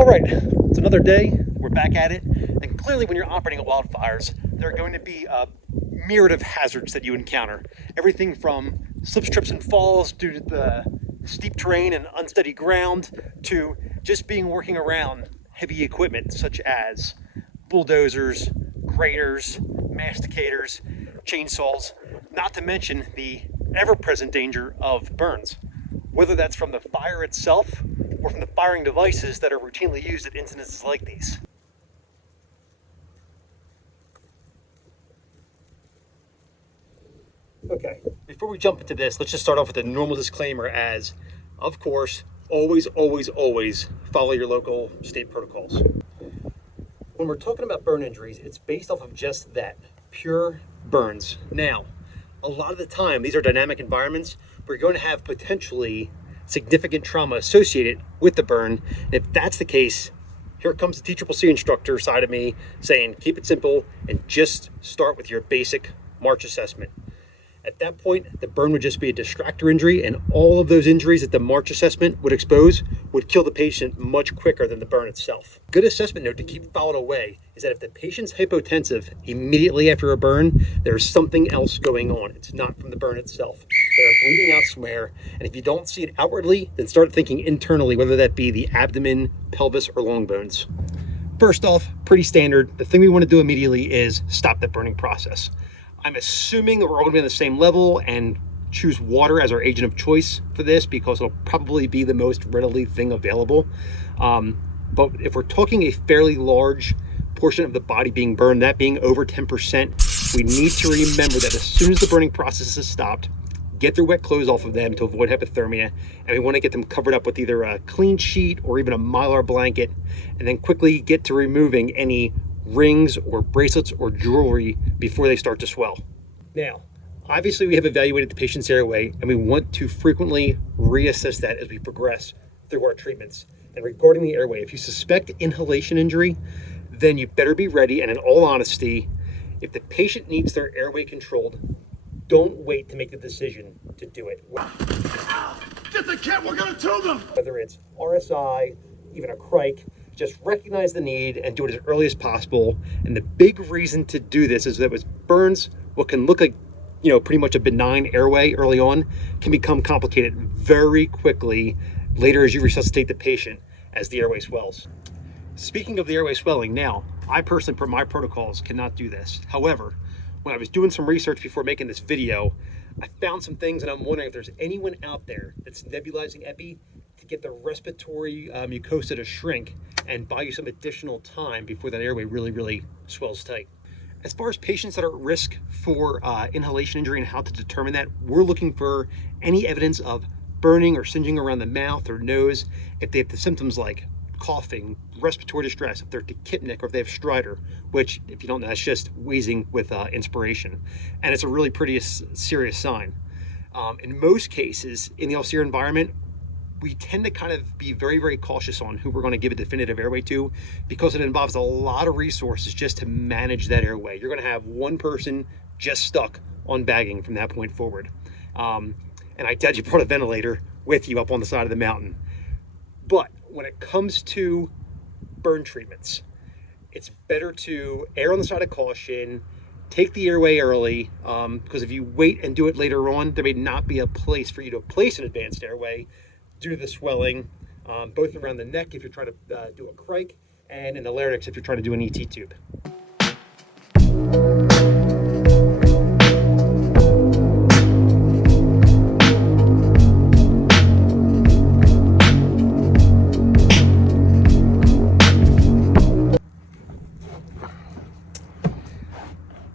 All right, it's another day. We're back at it. And clearly when you're operating at wildfires, there are going to be a myriad of hazards that you encounter. Everything from slips, trips, and falls due to the steep terrain and unsteady ground to just being working around heavy equipment such as bulldozers, graders, masticators, chainsaws, not to mention the ever-present danger of burns, whether that's from the fire itself or from the firing devices that are routinely used at incidences like these. Okay, before we jump into this, let's just start off with a normal disclaimer as, of course, always follow your local state protocols. When we're talking about burn injuries, it's based off of just that, pure burns. Now, a lot of the time, these are dynamic environments where you're going to have potentially significant trauma associated with the burn. And if that's the case, here comes the TCCC instructor side of me saying, keep it simple and just start with your basic March assessment. At that point, the burn would just be a distractor injury, and all of those injuries that the March assessment would expose would kill the patient much quicker than the burn itself. Good assessment note to keep filed away is that if the patient's hypotensive immediately after a burn, there's something else going on. It's not from the burn itself. They're bleeding out somewhere, and if you don't see it outwardly, then start thinking internally, whether that be the abdomen, pelvis, or long bones. First off, pretty standard. The thing we want to do immediately is stop that burning process. I'm assuming that we're all going to be on the same level and choose water as our agent of choice for this because it'll probably be the most readily thing available. But if we're talking a fairly large portion of the body being burned, that being over 10%, we need to remember that as soon as the burning process is stopped, get their wet clothes off of them to avoid hypothermia, and we want to get them covered up with either a clean sheet or even a Mylar blanket, and then quickly get to removing any rings or bracelets or jewelry before they start to swell. Now, obviously we have evaluated the patient's airway and we want to frequently reassess that as we progress through our treatments. And regarding the airway, if you suspect inhalation injury, then you better be ready. And in all honesty, if the patient needs their airway controlled, don't wait to make the decision to do it. Get the kit, we're gonna tube them! Whether it's RSI, even a crike, just recognize the need and do it as early as possible. And the big reason to do this is that with burns, what can look like, pretty much a benign airway early on can become complicated very quickly later as you resuscitate the patient as the airway swells. Speaking of the airway swelling, now, I personally, per my protocols, cannot do this. However, when I was doing some research before making this video, I found some things and I'm wondering if there's anyone out there that's nebulizing epi to get the respiratory mucosa to shrink and buy you some additional time before that airway really swells tight. As far as patients that are at risk for inhalation injury and how to determine that, we're looking for any evidence of burning or singeing around the mouth or nose. If they have the symptoms like coughing, respiratory distress, if they're tachypnic, or if they have stridor, which, if you don't know, that's just wheezing with inspiration. And it's a really pretty serious sign. In most cases, in the austere environment, we tend to kind of be very cautious on who we're going to give a definitive airway to because it involves a lot of resources just to manage that airway. You're going to have one person just stuck on bagging from that point forward. And I doubt you brought a ventilator with you up on the side of the mountain. But when it comes to burn treatments, it's better to err on the side of caution, take the airway early, because if you wait and do it later on, there may not be a place for you to place an advanced airway due to the swelling, both around the neck if you're trying to do a crike, and in the larynx if you're trying to do an ET tube.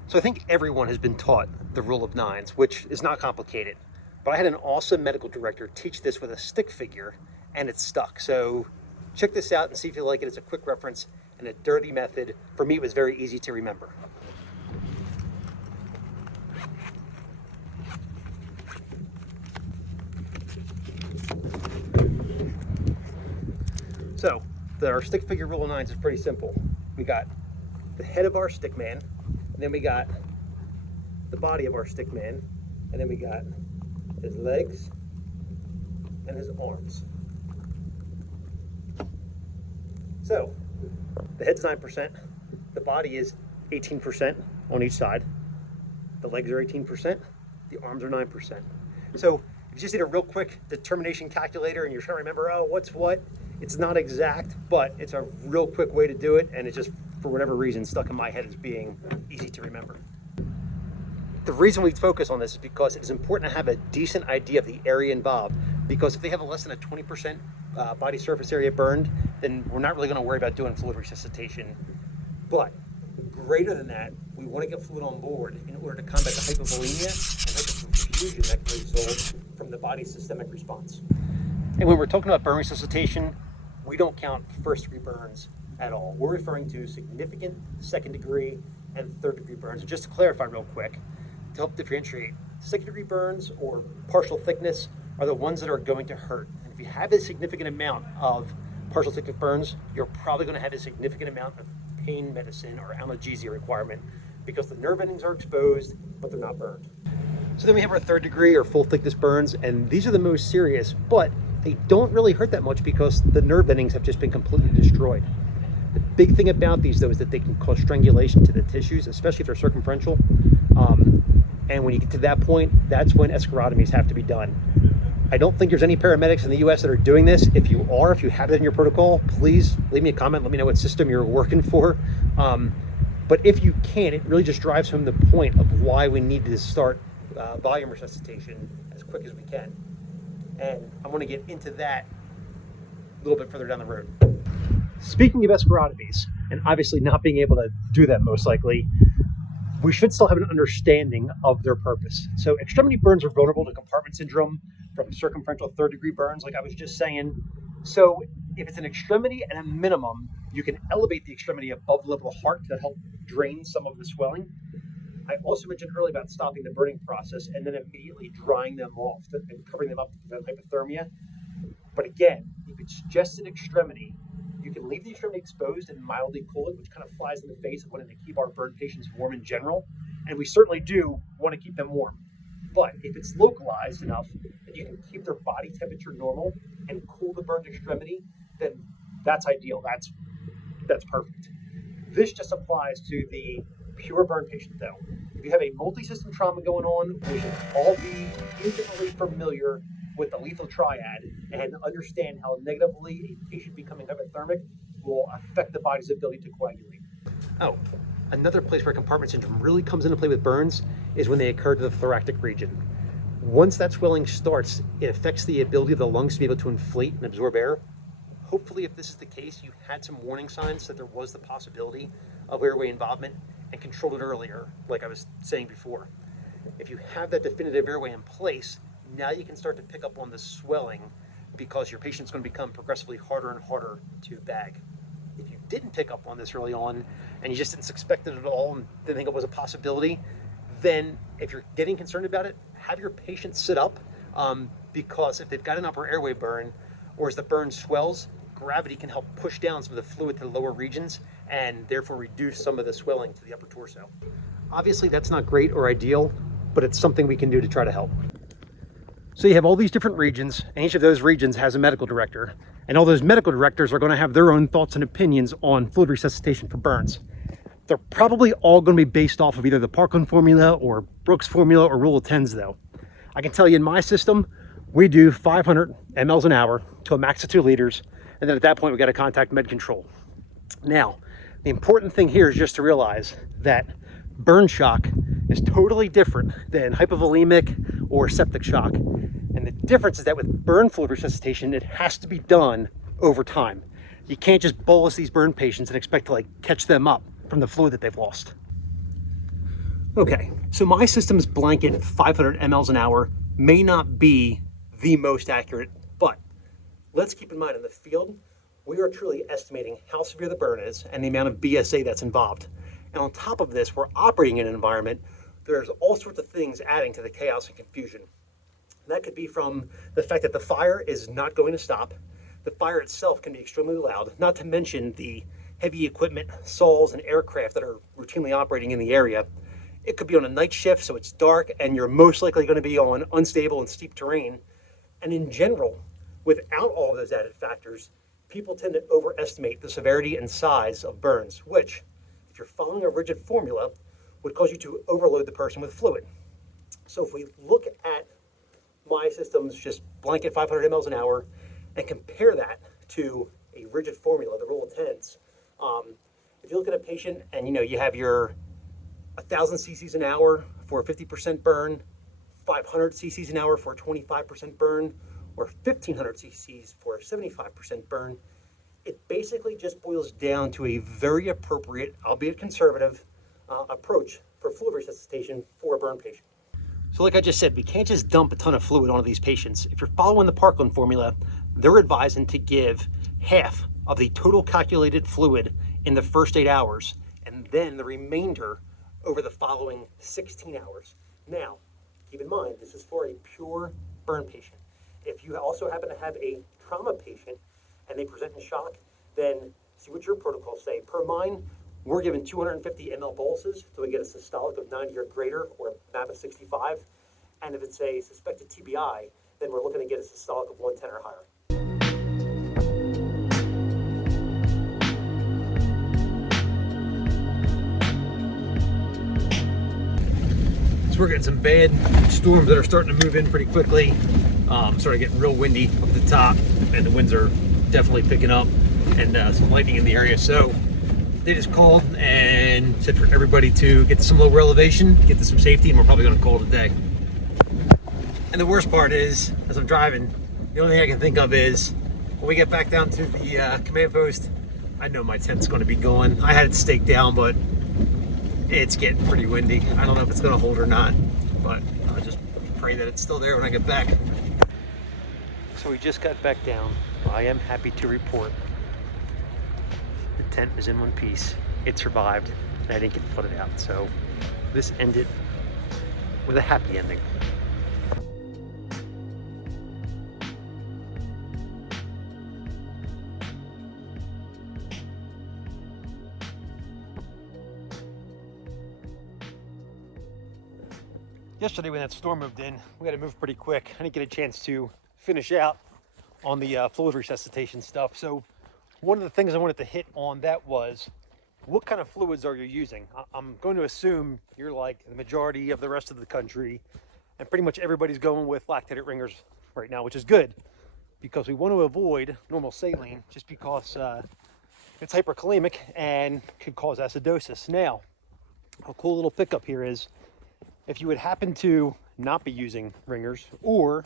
So I think everyone has been taught the rule of nines, which is not complicated. But I had an awesome medical director teach this with a stick figure, and it stuck. So check this out and see if you like it. It's a quick reference and a dirty method. For me, it was very easy to remember. So our stick figure rule of nines is pretty simple. We got the head of our stick man, and then we got the body of our stick man, and then we got his legs and his arms. So the head's 9%, the body is 18% on each side, the legs are 18%, the arms are 9%. So if you just need a real quick determination calculator and you're trying to remember, oh, what's what, it's not exact, but it's a real quick way to do it, and it's just, for whatever reason, stuck in my head as being easy to remember. The reason we focus on this is because it is important to have a decent idea of the area involved, because if they have less than a 20% body surface area burned, then we're not really going to worry about doing fluid resuscitation. But greater than that, we want to get fluid on board in order to combat the hypovolemia and hypoperfusion that can result from the body's systemic response. And when we're talking about burn resuscitation, we don't count first-degree burns at all. We're referring to significant second-degree and third-degree burns. And just to clarify real quick, to help differentiate, second-degree burns or partial thickness are the ones that are going to hurt. And if you have a significant amount of partial thickness burns, you're probably going to have a significant amount of pain medicine or analgesia requirement because the nerve endings are exposed, but they're not burned. So then we have our third-degree or full-thickness burns, and these are the most serious, but they don't really hurt that much because the nerve endings have just been completely destroyed. The big thing about these, though, is that they can cause strangulation to the tissues, especially if they're circumferential. And when you get to that point, that's when escharotomies have to be done. I don't think there's any paramedics in the US that are doing this. If you have it in your protocol, please leave me a comment. Let me know what system you're working for. But if you can, it really just drives home the point of why we need to start volume resuscitation as quick as we can. And I want to get into that a little bit further down the road. Speaking of escharotomies, and obviously not being able to do that most likely, we should still have an understanding of their purpose. So extremity burns are vulnerable to compartment syndrome from circumferential third-degree burns, like I was just saying. So if it's an extremity at a minimum, you can elevate the extremity above the level of the heart to help drain some of the swelling. I also mentioned earlier about stopping the burning process and then immediately drying them off and covering them up to prevent hypothermia. But again, if it's just an extremity, you can leave the extremity exposed and mildly cool it, which kind of flies in the face of wanting to keep our burn patients warm in general. And we certainly do want to keep them warm. But if it's localized enough that you can keep their body temperature normal and cool the burned extremity, then that's ideal. That's perfect. This just applies to the pure burn patient, though. If you have a multi-system trauma going on, we should all be intimately familiar with the lethal triad and understand how negatively a patient becoming hypothermic will affect the body's ability to coagulate. Oh, another place where compartment syndrome really comes into play with burns is when they occur to the thoracic region. Once that swelling starts, it affects the ability of the lungs to be able to inflate and absorb air. Hopefully, if this is the case, you had some warning signs that there was the possibility of airway involvement and controlled it earlier, like I was saying before. If you have that definitive airway in place, now you can start to pick up on the swelling because your patient's going to become progressively harder and harder to bag. If you didn't pick up on this early on and you just didn't suspect it at all and didn't think it was a possibility, then if you're getting concerned about it, have your patient sit up because if they've got an upper airway burn or as the burn swells, gravity can help push down some of the fluid to the lower regions and therefore reduce some of the swelling to the upper torso. Obviously, that's not great or ideal, but it's something we can do to try to help. So you have all these different regions, and each of those regions has a medical director, and all those medical directors are going to have their own thoughts and opinions on fluid resuscitation for burns. They're probably all going to be based off of either the Parkland formula or Brooks formula or rule of tens, though. I can tell you in my system, we do 500 mLs an hour to a max of 2 liters, and then at that point we got to contact med control. Now, the important thing here is just to realize that burn shock is totally different than hypovolemic or septic shock. And the difference is that with burn fluid resuscitation, it has to be done over time. You can't just bolus these burn patients and expect to catch them up from the fluid that they've lost. Okay, so my system's blanket 500 mLs an hour may not be the most accurate, but let's keep in mind in the field, we are truly estimating how severe the burn is and the amount of BSA that's involved. And on top of this, we're operating in an environment, there's all sorts of things adding to the chaos and confusion. That could be from the fact that the fire is not going to stop. The fire itself can be extremely loud, not to mention the heavy equipment, saws, and aircraft that are routinely operating in the area. It could be on a night shift, so it's dark, and you're most likely going to be on unstable and steep terrain. And in general, without all of those added factors, people tend to overestimate the severity and size of burns, which, if you're following a rigid formula, would cause you to overload the person with fluid. So if we look at my system's just blanket 500 mLs an hour and compare that to a rigid formula, the rule of tens, if you look at a patient and you have your 1,000 cc's an hour for a 50% burn, 500 cc's an hour for a 25% burn, or 1,500 cc's for a 75% burn, it basically just boils down to a very appropriate, albeit conservative, approach for fluid resuscitation for a burn patient. So like I just said, we can't just dump a ton of fluid onto these patients. If you're following the Parkland formula, they're advising to give half of the total calculated fluid in the first 8 hours, and then the remainder over the following 16 hours. Now, keep in mind, this is for a pure burn patient. If you also happen to have a trauma patient and they present in shock, then see what your protocols say. Per mine, we're given 250 ml boluses till we get a systolic of 90 or greater, or a MAP of 65. And if it's a suspected TBI, then we're looking to get a systolic of 110 or higher. So we're getting some bad storms that are starting to move in pretty quickly. Started getting real windy up the top, and the winds are definitely picking up, and some lightning in the area. So they just called and said for everybody to get to some lower elevation, get to some safety, and we're probably going to call it a day. And the worst part is, as I'm driving, the only thing I can think of is when we get back down to the command post, I know my tent's going to be gone. I had it staked down, but it's getting pretty windy. I don't know if it's going to hold or not, but I'll just pray that it's still there when I get back. So we just got back down. I am happy to report the tent is in one piece. It survived, and I didn't get flooded out. So this ended with a happy ending. Yesterday when that storm moved in, we had to move pretty quick. I didn't get a chance to finish out on the fluid resuscitation stuff. So one of the things I wanted to hit on that was, what kind of fluids are you using? I'm going to assume you're like the majority of the rest of the country, and pretty much everybody's going with lactated ringers right now, which is good because we want to avoid normal saline just because it's hyperkalemic and could cause acidosis. Now, a cool little pickup here is, if you would happen to not be using ringers, or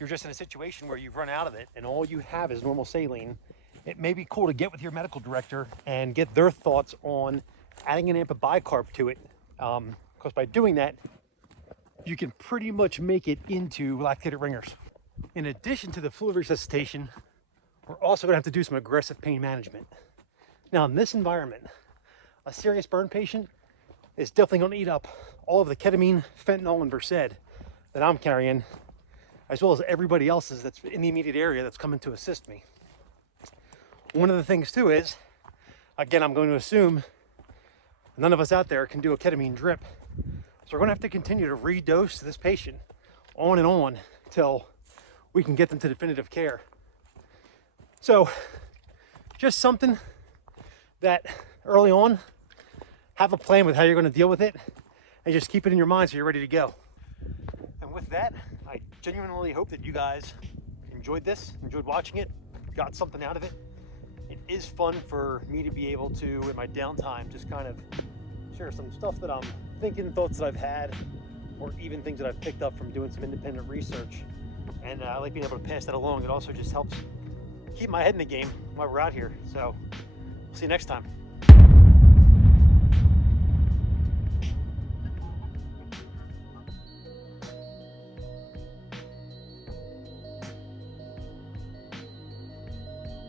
you're just in a situation where you've run out of it and all you have is normal saline, it may be cool to get with your medical director and get their thoughts on adding an amp of bicarb to it, because by doing that, you can pretty much make it into lactated ringers. In addition to the fluid resuscitation, we're also gonna have to do some aggressive pain management. Now in this environment, a serious burn patient is definitely gonna eat up all of the ketamine, fentanyl, and Versed that I'm carrying, as well as everybody else's that's in the immediate area that's coming to assist me. One of the things too is, again, I'm going to assume none of us out there can do a ketamine drip. So we're gonna have to continue to redose this patient on and on till we can get them to definitive care. So just something that early on, have a plan with how you're gonna deal with it, and just keep it in your mind so you're ready to go. And with that, I genuinely hope that you guys enjoyed this, enjoyed watching it, got something out of it. It is fun for me to be able to, in my downtime, just kind of share some stuff that I'm thinking, thoughts that I've had, or even things that I've picked up from doing some independent research. And I like being able to pass that along. It also just helps keep my head in the game while we're out here. So, see you next time.